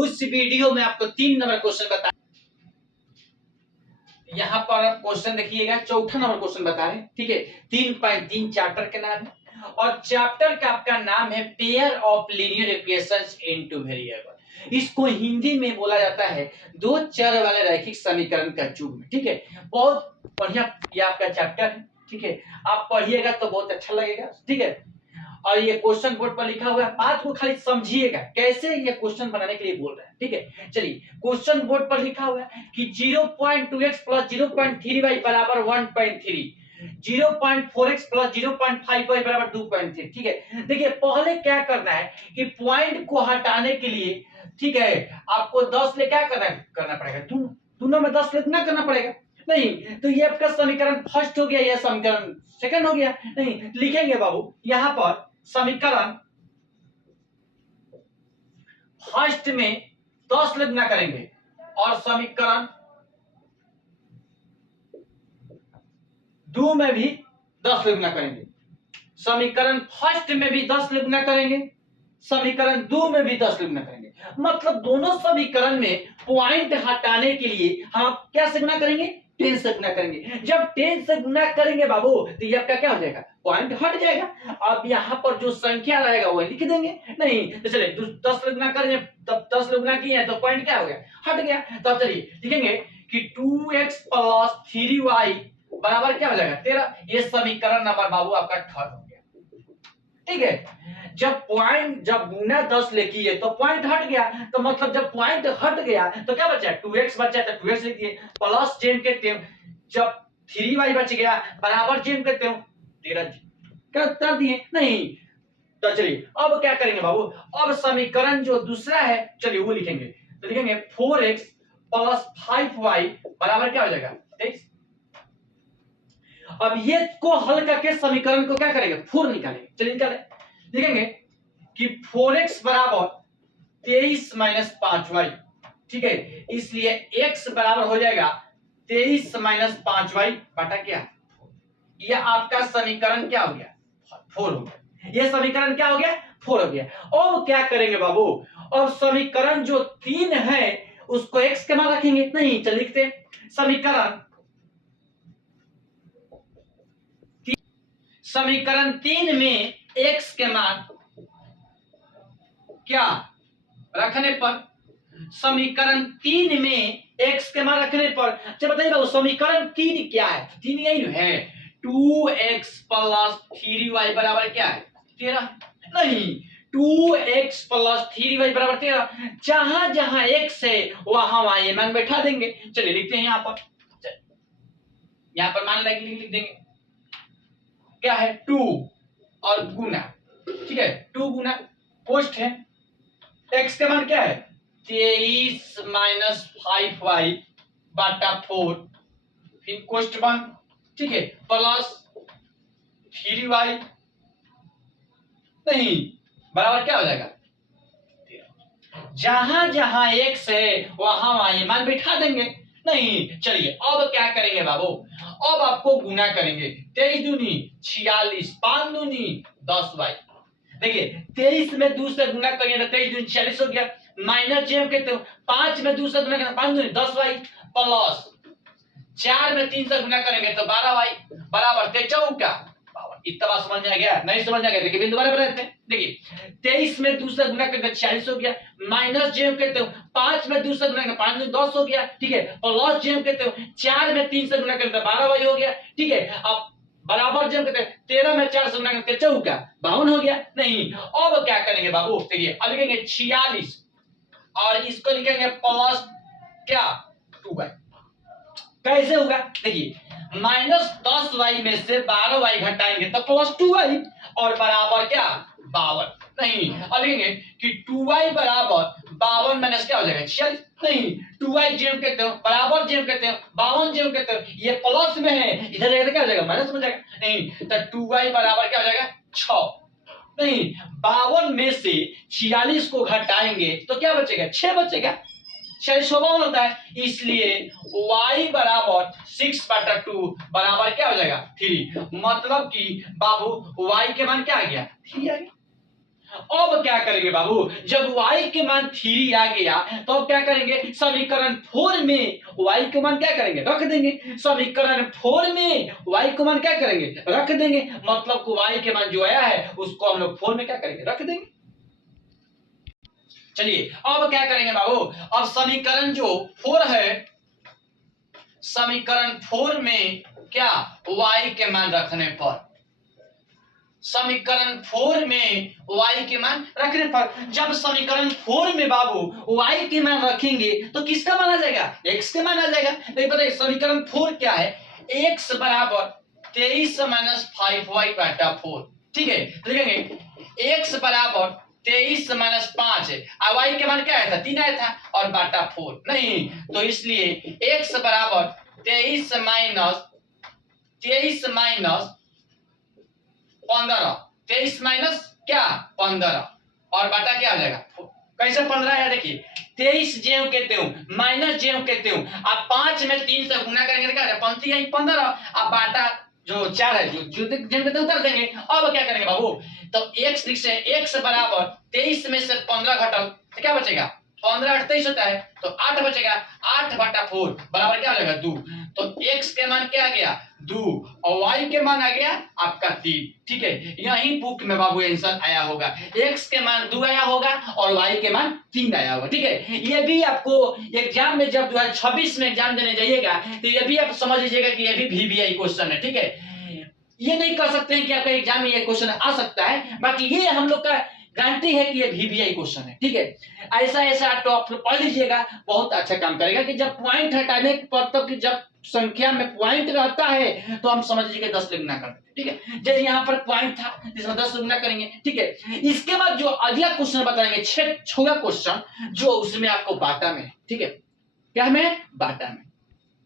उस वीडियो में आपको 3 नंबर क्वेश्चन बता, यहाँ पर आप क्वेश्चन देखिएगा, चौथा नंबर क्वेश्चन बता रहे हैं, ठीक है। 3.3 चैप्टर के नाम है और चैप्टर का आपका नाम है pair of linear equations into variable. इसको हिंदी में बोला जाता है दो चर वाले रैखिक समीकरण का युग्म, ठीक है। बहुत बढ़िया ये आपका चैप्टर है, ठीक है। आप पढ़िएगा तो बहुत अच्छा लगेगा, ठीक है। और ये क्वेश्चन बोर्ड पर लिखा हुआ है, बात को खाली समझिएगा कैसे ये क्वेश्चन बनाने के लिए बोल रहे हैं, ठीक है। चलिए, क्वेश्चन बोर्ड पर लिखा हुआ है कि 0.2x प्लस 0.3y बराबर 1.3, 0.4x प्लस 0.5y बराबर 2.3, ठीक है। देखिए, पहले क्या करना है कि पॉइंट को हटाने के लिए, ठीक है, आपको 10 ले क्या करना पड़ेगा, दोनों में 10 ले गुना करना पड़ेगा। नहीं तो ये आपका समीकरण फर्स्ट हो गया, यह समीकरण सेकंड हो गया। नहीं लिखेंगे बाबू, यहां पर समीकरण फर्स्ट में 10 ले गुना करेंगे और समीकरण दो में भी 10 ले गुना करेंगे। समीकरण फर्स्ट में भी 10 ले गुना करेंगे, समीकरण दो में भी 10 ले गुना करेंगे। मतलब दोनों समीकरण में पॉइंट हटाने के लिए हम क्या से गुना करेंगे, 10 से गुना करेंगे। जब 10 से गुना करेंगे बाबू तो ये आपका क्या हो जाएगा, पॉइंट हट जाएगा। अब यहाँ पर जो संख्या रहेगा वो लिख देंगे। नहीं तो चलिए 10 से गुना करेंगे, तब 10 से गुना किए तो पॉइंट क्या हो गया, हट गया। तो चलिए लिखेंगे कि 2x प्लस 3y बराबर क्या हो जाएगा 13। ये समीकरण नंबर बाबू आपका थर्ड हो गया, ठीक है। जब गुना 10 लिखी है तो पॉइंट हट गया, तो मतलब जब पॉइंट हट गया तो क्या बचा, 2x बचा, तो 2x लिख दिए, प्लस जेम कहते हो, जब 3y बच गया बराबर जेम कहते हो 13 कर दिए। नहीं तो चलिए अब क्या करेंगे बाबू, अब समीकरण जो दूसरा है चलिए वो लिखेंगे। तो लिखेंगे 4x प्लस 5y बराबर क्या हो जाएगा 23। अब ये को हल करके समीकरण को क्या करेंगे, 4 निकालेंगे। चलिए निकालें, लिखेंगे कि 4x बराबर 23 माइनस 5y, ठीक है। इसलिए x बराबर हो जाएगा 23 माइनस 5y बटा क्या, यह आपका समीकरण क्या हो गया, 4 हो गया। यह समीकरण क्या हो गया, 4 हो गया। अब क्या करेंगे बाबू, अब समीकरण जो 3 है उसको x के मान रखेंगे। नहीं चलिए लिखते समीकरण 3 में x के मान क्या रखने पर, समीकरण 3 में x के मान रखने पर, चलिए बताइए बाबू समीकरण 3 क्या है, 3 यही है 2x प्लस 3y बराबर क्या है 13। नहीं 2x प्लस 3y बराबर 13, जहां जहां x है वहां वहां ये मान बैठा देंगे। चलिए लिखते हैं यहां पर मान लिख देंगे क्या है 2 और गुना, ठीक है, 2 गुना पोस्ट है, x का मान क्या है 23 माइनस 5y बटा 4, फिर कोष्ट वन, ठीक है, प्लस 3y नहीं बराबर क्या हो जाएगा, जहां जहां x है वहां वहां ये मान बिठा देंगे। नहीं चलिए अब क्या करेंगे बाबू, अब आपको गुना करेंगे, 23 दूनी 46, 5 दूनी 10y। देखिए 23 में 2 से गुना करिए तो 23 दूनी 46 हो गया, माइनस जेम कहते हो 5 में 2 से गुना करें 5 दूनी 10y, प्लस 4 में 3 से गुना करेंगे तो 12y बराबर 23 का इतना बात समझ में आ गया, नहीं समझ में आ गया देखिए बिंदु दोबारा बनाते हैं। देखिए 23 में 2 से गुना करके 46 हो गया, माइनस जेम कहते हो 5 में 2 से गुना करके 5 में 10 हो गया, ठीक है, और प्लस जेम कहते हो 4 में 3 से गुना करके 12y हो गया, ठीक है। अब बराबर जेम कहते हैं 13 में 4 से गुना करके 54 52 हो गया। नहीं अब क्या करेंगे बाबू, देखिए अब लिखेंगे 46 और इसको लिखेंगे प्लस क्या 2y। कैसे होगा, देखिए -10y में से 12y घटाएंगे तो +2y और बराबर क्या 52। नहीं अब लिखेंगे कि 2y बराबर 52 माइनस क्या हो जाएगा 46। नहीं 2y जेम कहते हो बराबर जेम कहते हो 52 जेम कहते हो, ये प्लस में है इधर जाएगा क्या हो जाएगा माइनस में जाएगा। नहीं तो 2y बराबर क्या हो जाएगा 6। नहीं 52 में से 46 को घटाएंगे तो क्या बचेगा 6 बचेगा, 6 होता है, इसलिए y बराबर 6/2 बराबर क्या हो जाएगा 3। मतलब कि बाबू y के मान क्या आ गया 3 आ गया। अब क्या करेंगे बाबू, जब y के मान 3 आ गया तो अब क्या करेंगे, समीकरण 4 में y के मान क्या करेंगे, रख देंगे। समीकरण 4 में y को मान क्या करेंगे, रख देंगे। मतलब को y के मान जो आया है उसको हम लोग 4 में क्या करेंगे, रख देंगे। चलिए अब क्या करेंगे बाबू, अब समीकरण जो 4 है, समीकरण 4 में क्या, y के मान रखने पर, समीकरण 4 में y के मान रखने पर, जब समीकरण 4 में बाबू y के मान रखेंगे तो किसका मान आ जाएगा, x के मान आ जाएगा। तो बताइए समीकरण 4 क्या है, x बराबर 23 माइनस 5y बटा 4। ठीक है, तो लिखेंगे x बराबर 23 माइनस 5 है, और y के मान क्या आया था, 3 आया था, और बाटा 4 नहीं, तो इसलिए x बराबर 23 माइनस 15, 23 माइनस क्या 15, और बाटा क्या आ जाएगा, कैसे 15 है, देखिए 23 ज्यों के त्यों माइनस ज्यों के त्यों, अब 5 में 3 से गुना करेंगे तो क्या है, 35 है 15, अब बाटा जो 4 है जो ज्यों के त्यों उतार देंगे। अब क्या करेंगे बाबू, तो x लिख से x बराबर 23 में से 15 घटाओ तो क्या बचेगा, 15 8 23 होता है, तो 8 बचेगा, 8 बटा 4 बराबर क्या हो जाएगा 2। तो x के मान क्या आ गया 2, और y के मान आ गया आपका 3। ठीक है, यही बुक में बाबू आंसर आया होगा, x के मान 2 आया होगा और y के मान 3 आया होगा। ठीक है, ये भी आपको एग्जाम में जब 2026 में एग्जाम देने जाइएगा तो ये भी आप समझ लीजिएगा कि ये भी VBI क्वेश्चन है। ठीक है, ये नहीं कर सकते हैं कि आपका एग्जाम में ये क्वेश्चन आ सकता है, बाकी ये हम लोग का गारंटी है कि ये VBI क्वेश्चन है। ठीक है, ऐसा ऐसा तो आप पढ़ लीजिएगा, बहुत अच्छा काम करेगा कि जब पॉइंट हटाने पर, तब कि जब संख्या में पॉइंट रहता है तो हम समझ लीजिए 10 गुना करते हैं। ठीक है, जैसे यहाँ पर पॉइंट था इसमें 10 गुना करेंगे। ठीक है, इसके बाद जो अगला क्वेश्चन बताएंगे 6वां क्वेश्चन, जो उसमें आपको बाटा में है। ठीक है, क्या में बाटा में,